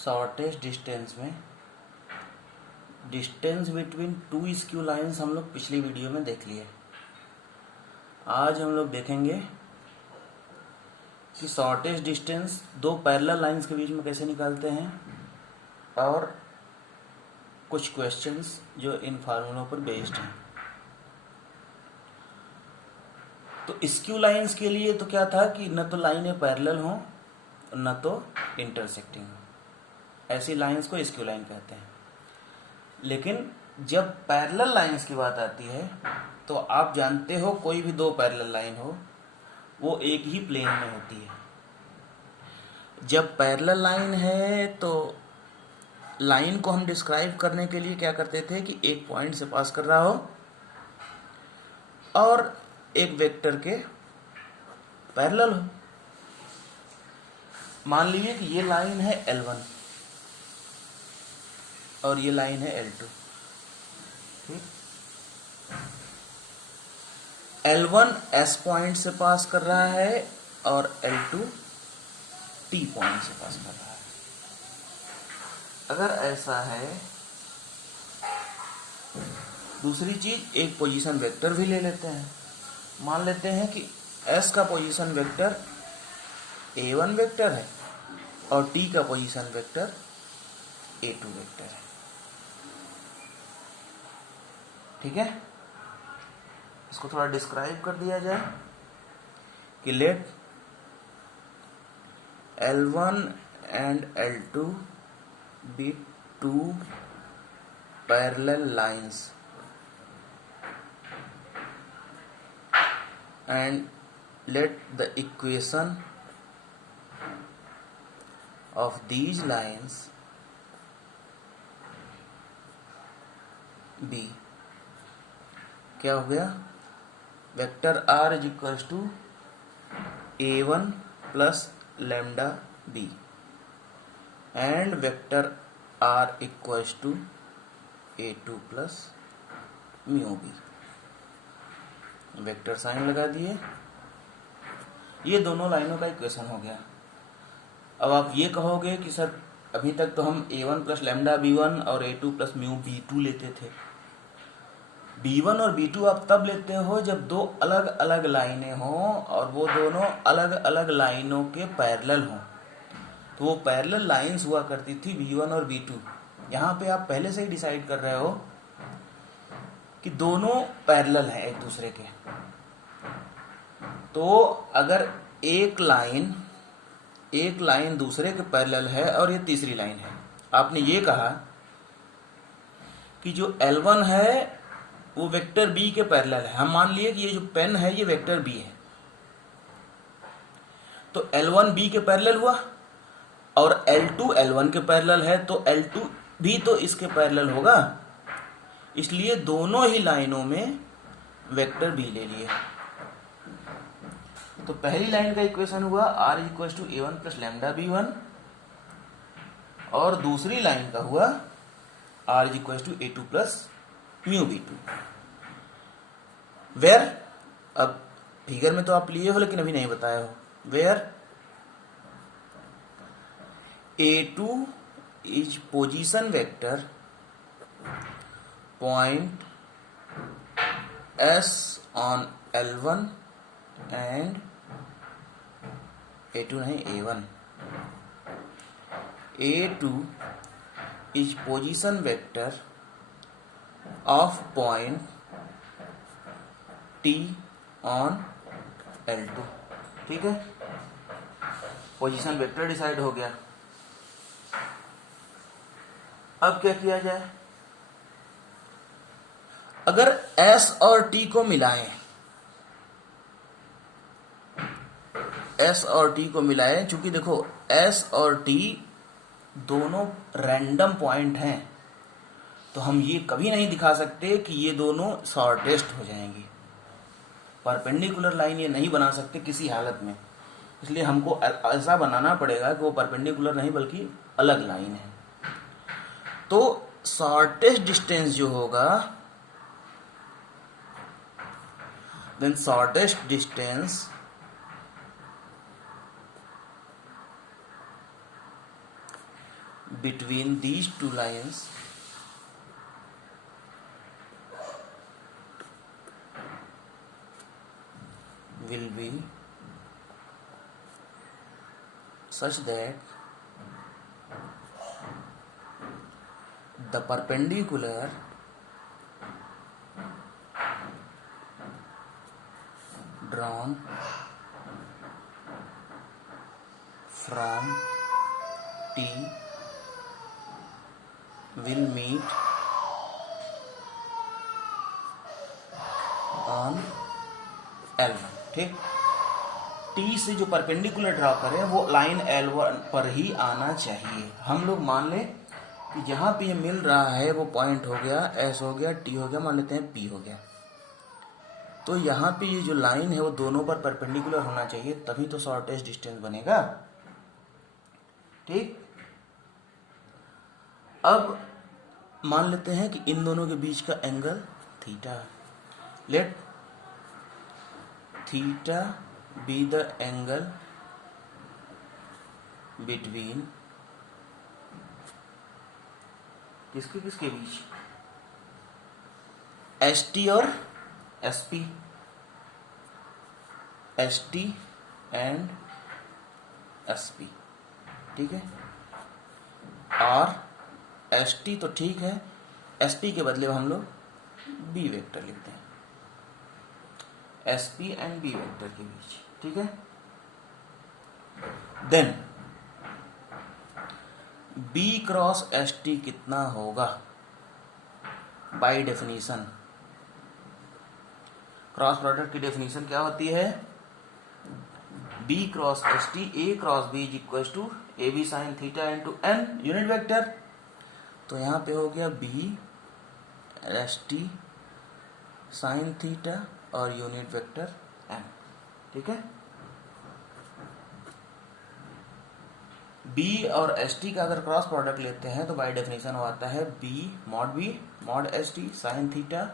Shortest distance में distance between two skew lines हम लोग पिछली वीडियो में देख लिए। आज हम लोग देखेंगे कि शॉर्टेस्ट डिस्टेंस दो पैरेलल लाइंस के बीच में कैसे निकालते हैं और कुछ क्वेश्चंस जो इन फार्मूलों पर बेस्ड हैं। तो स्क्यू लाइंस के लिए तो क्या था कि न तो लाइनें पैरेलल हों न तो इंटरसेक्टिंग हो, ऐसी लाइंस को स्क्यू लाइन कहते हैं। लेकिन जब पैरेलल लाइंस की बात आती है तो आप जानते हो कोई भी दो पैरेलल लाइन हो वो एक ही प्लेन में होती है। जब पैरेलल लाइन है तो लाइन को हम डिस्क्राइब करने के लिए क्या करते थे कि एक पॉइंट से पास कर रहा हो और एक वेक्टर के पैरेलल हो। मान लीजिए कि ये लाइन है L1 और ये लाइन है L2। ठीक, L1 S पॉइंट से पास कर रहा है और L2 T पॉइंट से पास कर रहा है। अगर ऐसा है, दूसरी चीज एक पोजीशन वेक्टर भी ले लेते हैं। मान लेते हैं कि S का पोजीशन वेक्टर A1 वेक्टर है और T का पोजीशन वेक्टर A2 वेक्टर है। ठीक है, इसको थोड़ा डिस्क्राइब कर दिया जाए कि late L1 and L2 be two parallel lines and let the equation of these lines be, क्या हो गया, vector R is equals to A1 plus lambda B and vector R equals to A2 plus mu B। Vector sine लगा दिए, ये दोनों लाइनों का equation हो गया। अब आप ये कहोगे कि सर अभी तक तो हम A1 प्लस लैम्डा B1 और A2 प्लस म्यू B2 लेते थे। B1 और B2 आप तब लेते हो जब दो अलग अलग लाइनें हों और वो दोनों अलग अलग लाइनों के पैरेलल हों। तो वो पैरेलल लाइंस हुआ करती थी B1 और B2। यहाँ पे आप पहले से ही डिसाइड कर रहे हो कि दोनों पैरेलल हैं एक दूसरे के। तो अगर एक लाइन दूसरे के पैरेलल है और ये तीसरी लाइन है, आपने ये कहा कि जो L1 है वो वेक्टर B के पैरेलल है। हम मान लिए कि ये जो पेन है ये वेक्टर B है, तो L1 B के पैरेलल हुआ और L2 L1 के पैरेलल है, तो L2 भी तो इसके पैरेलल होगा। इसलिए दोनों ही लाइनों में वेक्टर B ले लिए। तो पहली लाइन का इक्वेशन हुआ R equals to A1 plus lambda B1 और दूसरी लाइन का हुआ R equals to A2 plus mu B2। Where, अब फिगर में तो आप लिए हो लेकिन अभी नहीं बताया हो, where A2 is position vector point S on L1 and A2 नहीं A1। A2 is position vector of point T on L2। ठीक है, पोजीशन वेक्टर डिसाइड हो गया। अब क्या किया जाए, अगर S और T को मिलाएं, S और T को मिलाएं, चूंकि देखो S और T दोनों रैंडम पॉइंट हैं तो हम ये कभी नहीं दिखा सकते कि ये दोनों शॉर्टेस्ट हो जाएंगी। परपेंडिकुलर लाइन ये नहीं बना सकते किसी हालत में, इसलिए हमको ऐसा बनाना पड़ेगा कि वो परपेंडिकुलर नहीं बल्कि अलग लाइन है। तो शॉर्टेस्ट डिस्टेंस जो होगा, then shortest distance between these two lines will be such that the perpendicular drawn from T will meet on L1। ठीक, T से जो परपेंडिकुलर ड्रॉ करें वो लाइन L1 पर ही आना चाहिए। हम लोग मान लें कि जहां पे ये मिल रहा है वो पॉइंट हो गया, S हो गया, T हो गया, मान लेते हैं P हो गया। तो यहाँ पे ये जो लाइन है वो दोनों पर परपेंडिकुलर होना चाहिए, तभी तो शॉर्टेस्ट डिस्टेंस बनेगा। ठीक, अब मान लेते हैं कि इन दोनों के बीच का angle theta. Let theta be the angle between किसके किसके बीच, एस टी और S P, S T and S P. ठीक है, और एस टी तो ठीक है, एस पी के बदले हम लोग बी वेक्टर लिखते हैं, S P and B vector के बीच। ठीक है, then B cross S T कितना होगा? बाय डेफिनेशन क्रॉस प्रोडक्ट की डेफिनेशन क्या होती है? B cross S T, A cross B is equal to A B sine theta into N unit vector. तो यहां पे हो गया B S T sine theta और यूनिट वेक्टर एन। ठीक है, बी और एस टी का अगर क्रॉस प्रोडक्ट लेते हैं तो बाय डेफिनेशन वो आता है B mod S T sine theta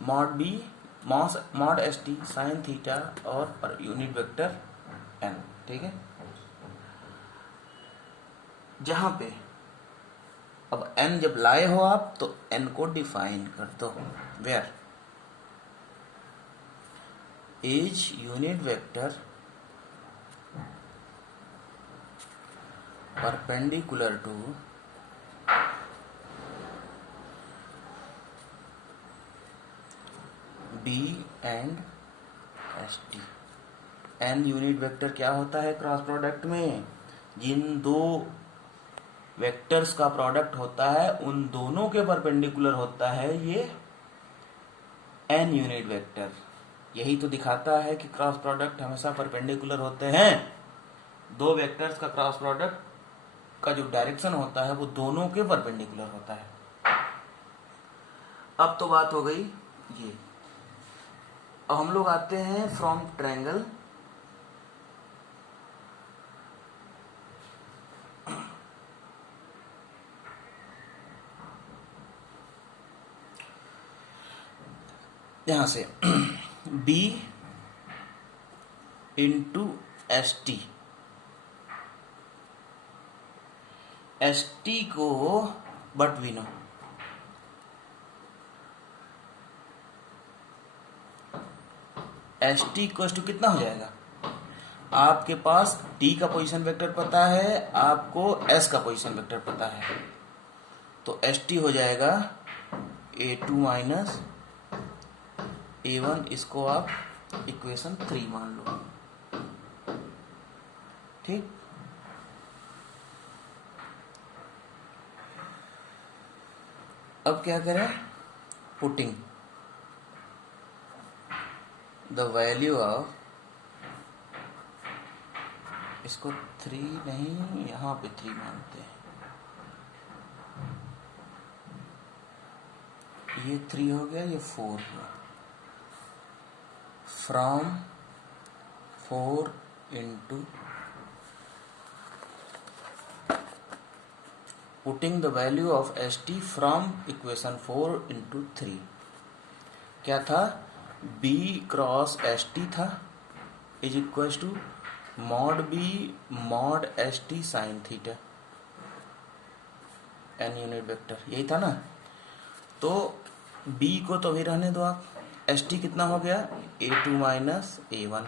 mod S T sine theta और यूनिट वेक्टर एन। ठीक है, जहां पे अब एन जब लाए हो आप तो एन को डिफाइन कर दो, where is unit vector perpendicular to B and S T. N unit vector क्या होता है क्रॉस प्रोडक्ट में? जिन दो वेक्टर्स का प्रोडक्ट होता है उन दोनों के परपेंडिकुलर होता है ये एन यूनिट वेक्टर। यही तो दिखाता है कि क्रॉस प्रोडक्ट हमेशा परपेंडिकुलर होते हैं। दो वेक्टर्स का क्रॉस प्रोडक्ट का जो डायरेक्शन होता है वो दोनों के परपेंडिकुलर होता है। अब तो बात हो गई ये। अब हम लोग आते हैं फ्रॉम ट्रायंगल यहां से B into S T. S T को but we know S T equal to कितना हो जाएगा? आपके पास टी का पोजीशन वेक्टर पता है, आपको एस का पोजीशन वेक्टर पता है, तो एस टी हो जाएगा A2 माइनस A1। इसको आप इक्वेशन 3 मान लो। ठीक, अब क्या करें? पुटिंग द वैल्यू ऑफ, इसको 3 नहीं, यहां पे 3 मानते हैं, ये 3 हो गया, ये 4 हुआ। From 4 into putting the value of S T from equation 4 into 3 क्या था? बी क्रॉस एस टी था is equal to mod B mod S T sine theta, N unit vector, यही था ना। तो बी को तो अभी रहने दो आप, एस टी कितना हो गया, A2 minus A1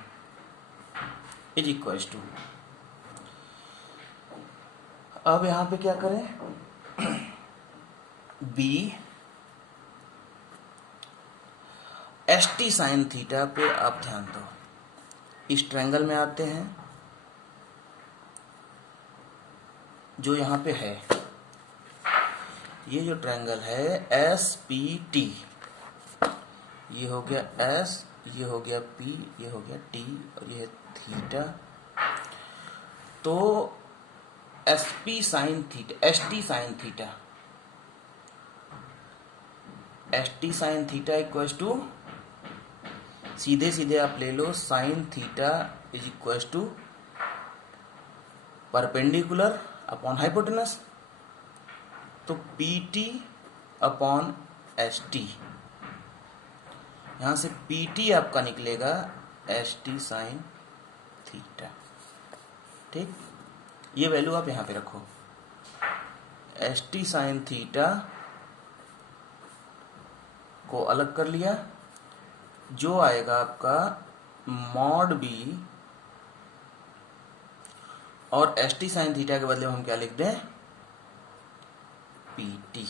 is equals to, अब यहां पे क्या करें, B S T sine theta पे आप ध्यान दो, इस ट्रायंगल में आते हैं जो यहां पे है, ये जो ट्रायंगल है एस पी टी, ये हो गया एस, ये हो गया पी, ये हो गया टी, और ये है थीटा। तो S P sine theta, S T sine theta, S T sine theta equals to, सीधे सीधे आप ले लो, sine theta is equals to perpendicular upon hypotenuse, तो P T upon S T, यहां से पी टी आपका निकलेगा एस टी साइन थीटा। ठीक, ये वैल्यू आप यहां पे रखो, एस टी साइन थीटा को अलग कर लिया, जो आएगा आपका मॉड बी, और एस टी साइन थीटा के बदले में हम क्या लिख दें, पी टी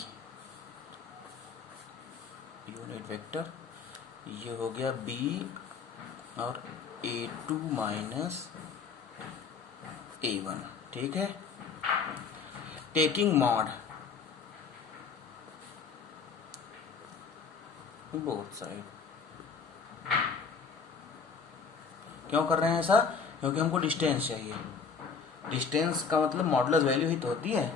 यूनिट वेक्टर, ये हो गया बी और A2 माइनस A1। ठीक है, टेकिंग मॉड बोथ साइड, क्यों कर रहे हैं ऐसा, क्योंकि हमको डिस्टेंस चाहिए, डिस्टेंस का मतलब मॉडुलस वैल्यू ही तो होती है।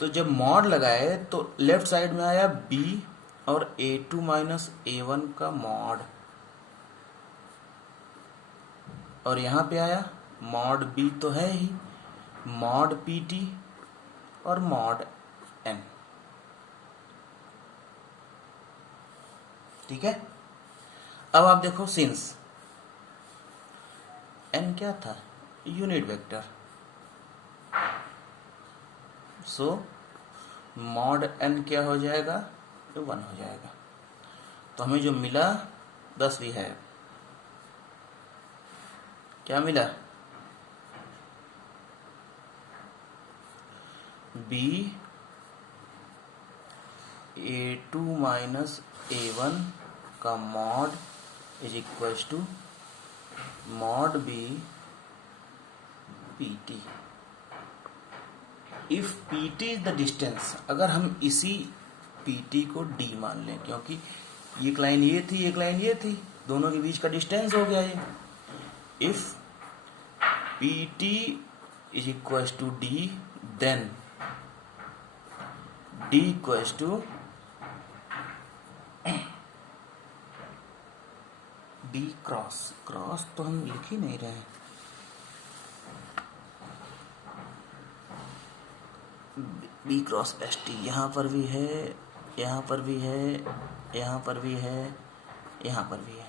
तो जब मॉड लगाए तो लेफ्ट साइड में आया b और A2 माइनस A1 का मॉड, और यहां पे आया मॉड b तो है ही, मॉड PT और मॉड n। ठीक है, अब आप देखो सिंस n क्या था, यूनिट वेक्टर, सो मॉड n क्या हो जाएगा, 1 हो जाएगा। तो हमें जो मिला 10 भी है, क्या मिला, b A2 माइनस A1 का mod is equals to mod b PT। If PT is the distance, अगर हम इसी PT को d मान लें, क्योंकि ये लाइन ये थी, एक लाइन ये थी, दोनों के बीच का डिस्टेंस हो गया ये, if PT is equals to d, then d equals to b cross, cross तो हम लिख ही नहीं रहे हैं, b क्रॉस एस टी, यहां पर भी है, यहां पर भी है, यहां पर भी है, यहां पर भी है,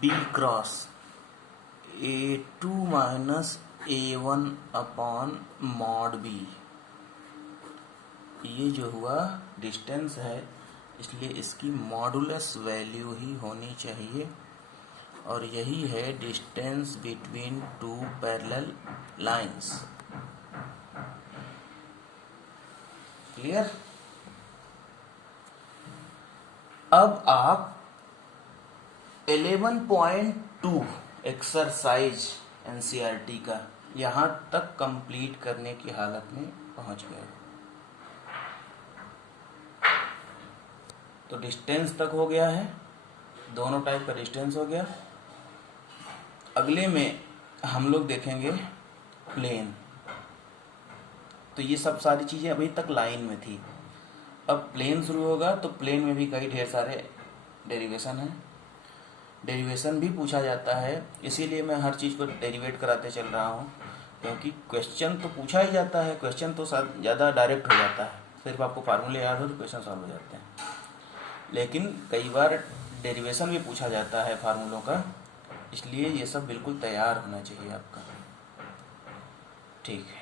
b cross A2 minus A1 upon mod b, ये जो हुआ डिस्टेंस है, इसलिए इसकी मॉडुलस वैल्यू ही होनी चाहिए, और यही है distance between two parallel lines. Clear, अब आप 11.2 एक्सरसाइज एनसीईआरटी का यहां तक कंप्लीट करने की हालत में पहुंच गए। तो डिस्टेंस तक हो गया है, दोनों टाइप का डिस्टेंस हो गया। अगले में हम लोग देखेंगे प्लेन। तो ये सब सारी चीजें अभी तक लाइन में थी, अब प्लेन शुरू होगा, तो प्लेन में भी कई ढेर सारे डेरिवेशन हैं, डेरिवेशन भी पूछा जाता है, इसीलिए मैं हर चीज़ को डेरिवेट कराते चल रहा हूँ, क्योंकि क्वेश्चन तो पूछा ही जाता है, क्वेश्चन तो ज़्यादा डायरेक्ट हो जाता है, सिर्फ आपको फार्मूले याद हो तो क्वेश्चन सॉल्व हो जाते हैं। लेकिन कई बार डेरिवेशन भी पूछा जाता है फार्मूलों का, इसलिए ये सब बिल्कुल तैयार होना चाहिए आपका। ठीक है।